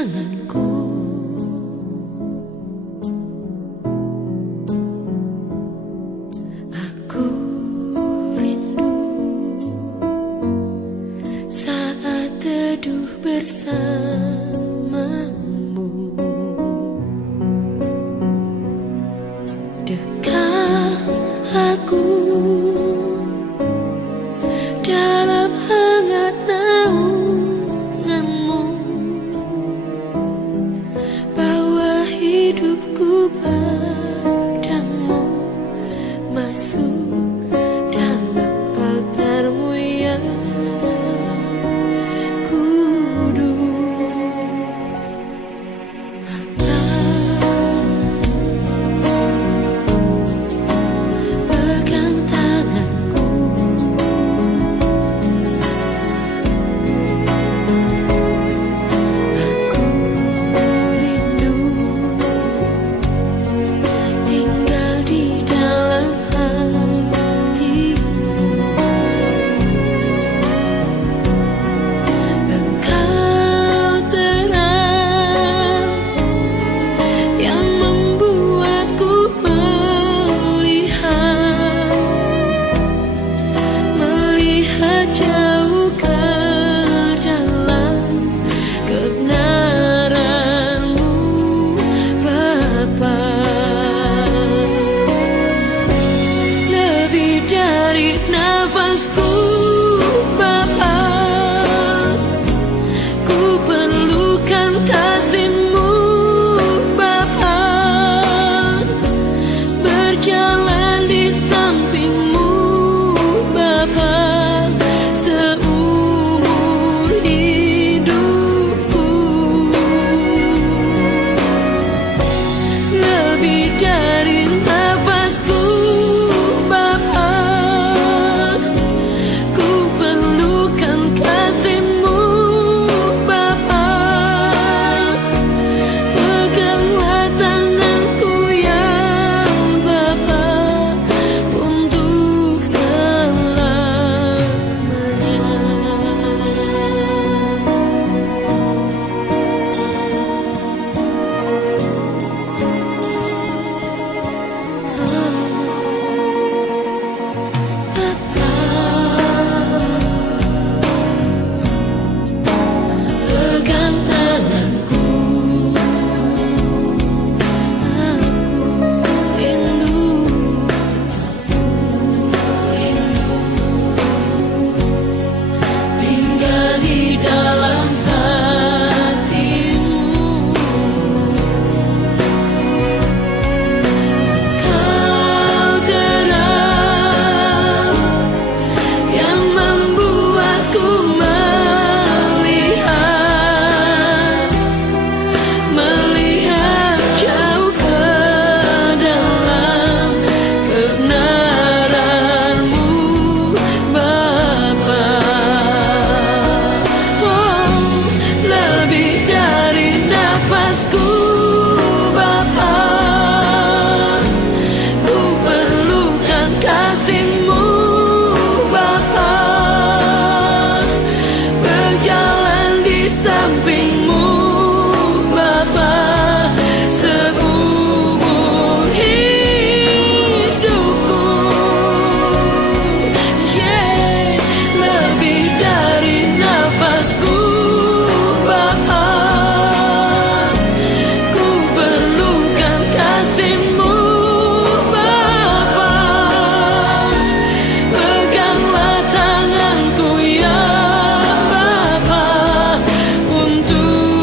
tanganku. Aku rindu saat teduh bersamamu. Dekat aku dalam hangat naunganmu, bawa hidupku padamu, masuk dalam altarmu yang kudus. Pegang tanganku, aku rindu tinggal di dalam hatimu. Engkau terang yang membuatku melihat jauh ke dalam kebenaran-Mu, Bapa. Lebih dari nafasku, Bapa, ku perlukan kasih-Mu, Bapa. Berjalan di samping-Mu, Bapa, seumur hidupku. Lebih dari nafasku, Bapa, ku perlukan kasih-Mu, Bapa. Peganglah tanganku yang Bapa untuk selamanya. Bapa, pegang tanganku, aku rindu tinggal di dalam hatimu. Kau terang yang membuatku melihat jauh ke dalam kebenaran-Mu, Bapa. Oh, lebih dari nafasku, Bapa, ku perlukan kasih-Mu, Bapa. Berjalan di samping-Mu, Bapa, seumur hidupku. Yeah, lebih dari nafasku, Bapa, ku perlukan kasih-Mu, Bapa. Peganglah tanganku ya Bapa untuk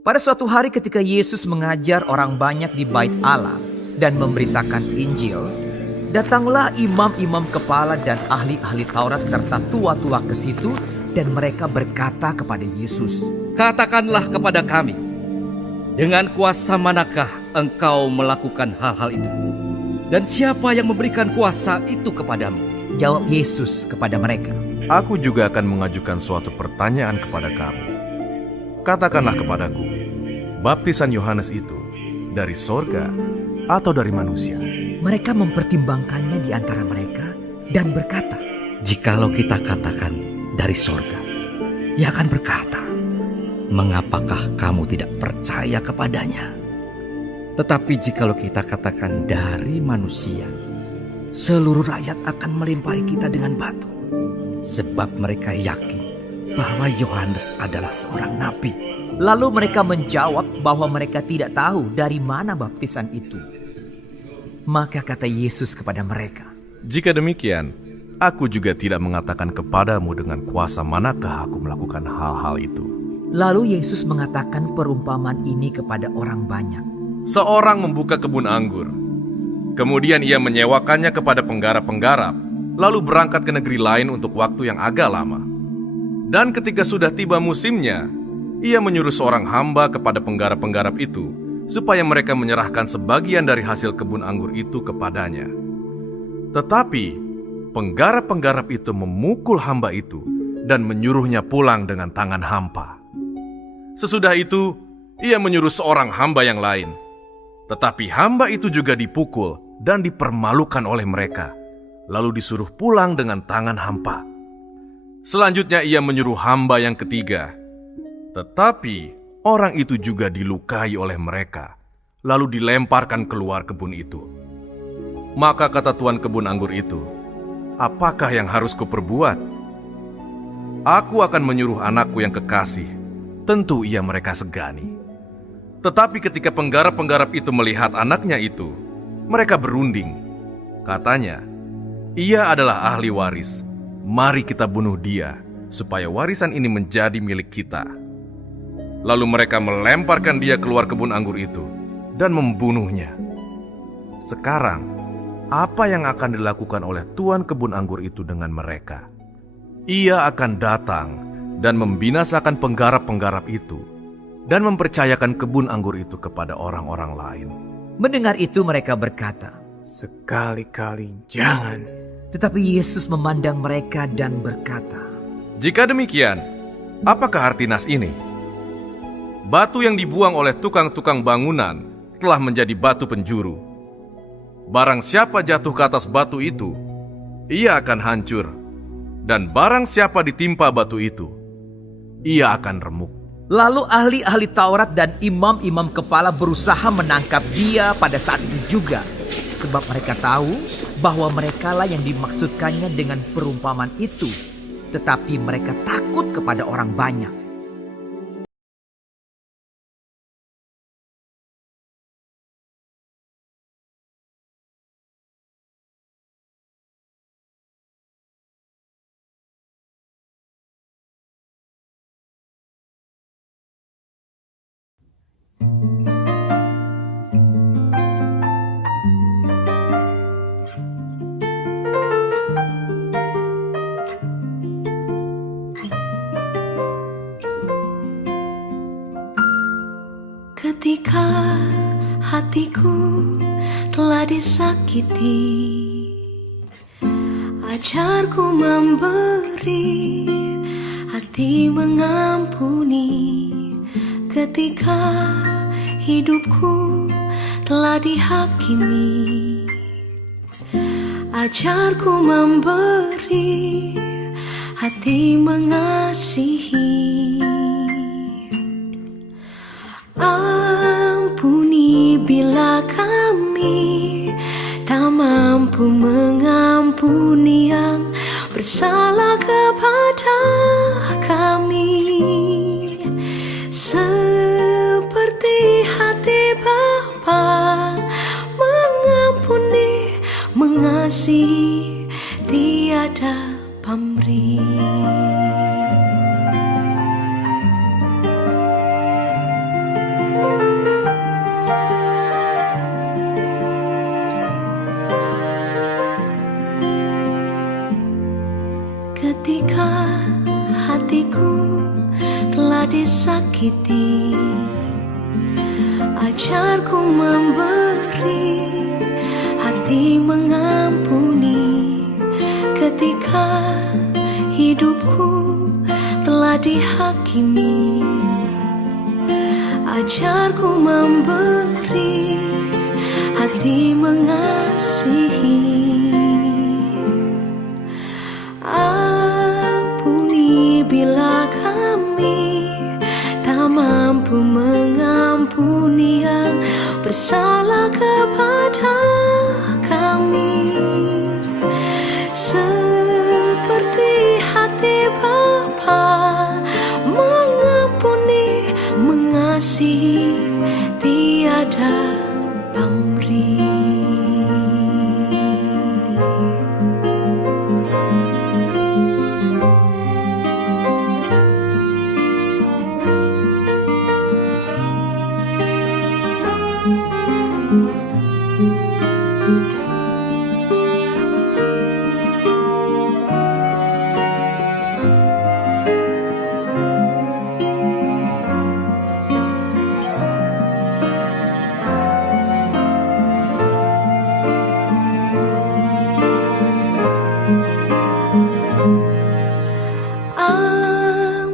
Pada suatu hari ketika Yesus mengajar orang banyak di Bait Allah dan memberitakan Injil, datanglah imam-imam kepala dan ahli-ahli Taurat serta tua-tua ke situ dan mereka berkata kepada Yesus, Katakanlah kepada kami, dengan kuasa manakah engkau melakukan hal-hal itu? Dan siapa yang memberikan kuasa itu kepadamu? Jawab Yesus kepada mereka, Aku juga akan mengajukan suatu pertanyaan kepada kamu. Katakanlah kepadaku, baptisan Yohanes itu dari sorga atau dari manusia? Mereka mempertimbangkannya di antara mereka dan berkata, Jikalau kita katakan dari sorga, ia akan berkata, Mengapakah kamu tidak percaya kepadanya? Tetapi jikalau kita katakan dari manusia, seluruh rakyat akan melempari kita dengan batu. Sebab mereka yakin bahwa Yohanes adalah seorang nabi. Lalu mereka menjawab bahwa mereka tidak tahu dari mana baptisan itu. Maka kata Yesus kepada mereka, Jika demikian, aku juga tidak mengatakan kepadamu dengan kuasa manakah aku melakukan hal-hal itu. Lalu Yesus mengatakan perumpamaan ini kepada orang banyak. Seorang membuka kebun anggur. Kemudian ia menyewakannya kepada penggarap-penggarap, lalu berangkat ke negeri lain untuk waktu yang agak lama. Dan ketika sudah tiba musimnya, ia menyuruh seorang hamba kepada penggarap-penggarap itu, supaya mereka menyerahkan sebagian dari hasil kebun anggur itu kepadanya. Tetapi penggarap-penggarap itu memukul hamba itu dan menyuruhnya pulang dengan tangan hampa. Sesudah itu, ia menyuruh seorang hamba yang lain. Tetapi hamba itu juga dipukul dan dipermalukan oleh mereka, lalu disuruh pulang dengan tangan hampa. Selanjutnya ia menyuruh hamba yang ketiga. Tetapi orang itu juga dilukai oleh mereka, lalu dilemparkan keluar kebun itu. Maka kata tuan kebun anggur itu, Apakah yang harus kuperbuat? Aku akan menyuruh anakku yang kekasih. Tentu ia mereka segani. Tetapi ketika penggarap-penggarap itu melihat anaknya itu, mereka berunding. Katanya, Ia adalah ahli waris. Mari kita bunuh dia, supaya warisan ini menjadi milik kita. Lalu mereka melemparkan dia keluar kebun anggur itu dan membunuhnya. Sekarang, apa yang akan dilakukan oleh tuan kebun anggur itu dengan mereka? Ia akan datang dan membinasakan penggarap-penggarap itu dan mempercayakan kebun anggur itu kepada orang-orang lain. Mendengar itu mereka berkata, Sekali-kali jangan. tetapi Yesus memandang mereka dan berkata, Jika demikian, apakah arti nas ini? Batu yang dibuang oleh tukang-tukang bangunan telah menjadi batu penjuru. Barang siapa jatuh ke atas batu itu, ia akan hancur. Dan barang siapa ditimpa batu itu, ia akan remuk. Lalu ahli-ahli Taurat dan imam-imam kepala berusaha menangkap dia pada saat itu juga. Sebab mereka tahu bahwa merekalah yang dimaksudkannya dengan perumpamaan itu. Tetapi mereka takut kepada orang banyak. Ketika hatiku telah disakiti, ajarku memberi, hati mengampuni. Ketika hidupku telah dihakimi, ajarku memberi, hati mengasihi. Ampuni bila kami tak mampu mengampuni yang bersalah kepada kami, seperti hati Bapa mengampuni, mengasihi, tiada pamrih. ketika hatiku telah disakiti. Ajarku memberi, hati mengampuni ketika hidupku telah dihakimi. Ajarku memberi, hati mengasihi. Ampuni bila kami tak mampu mengampuni yang bersalah kepada kami, seperti hati Bapa mengampuni, mengasihi, tiada pamrih.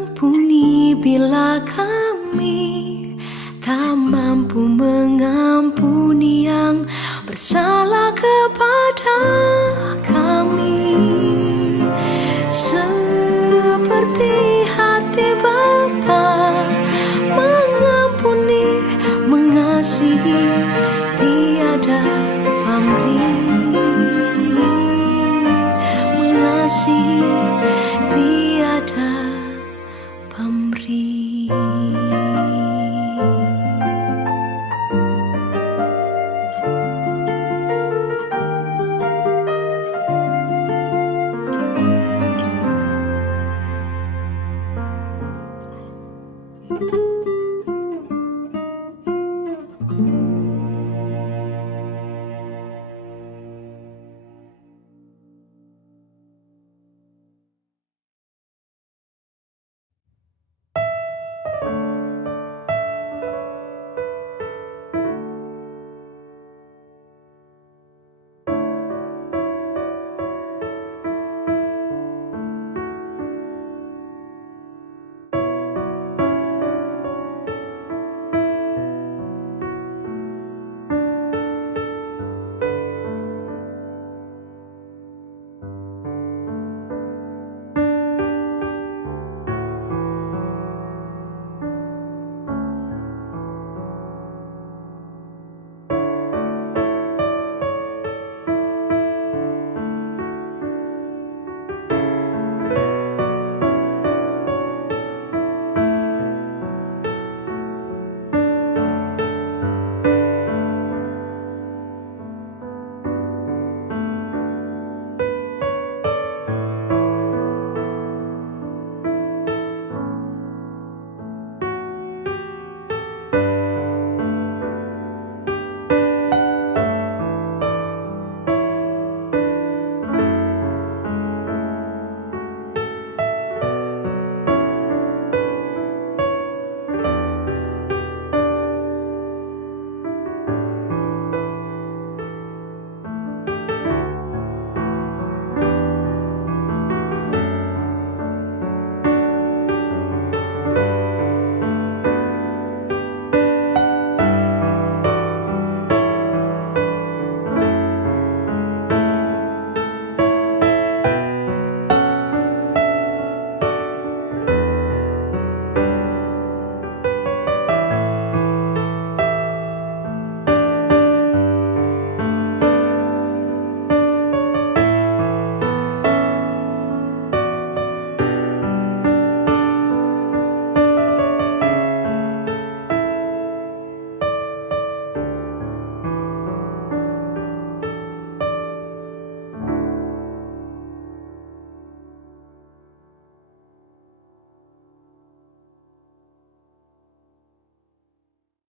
Ampuni bila kami tak mampu mengampuni yang bersalah kepada kami, seperti hati Bapa mengampuni, mengasihi, tiada pamrih, mengasihi,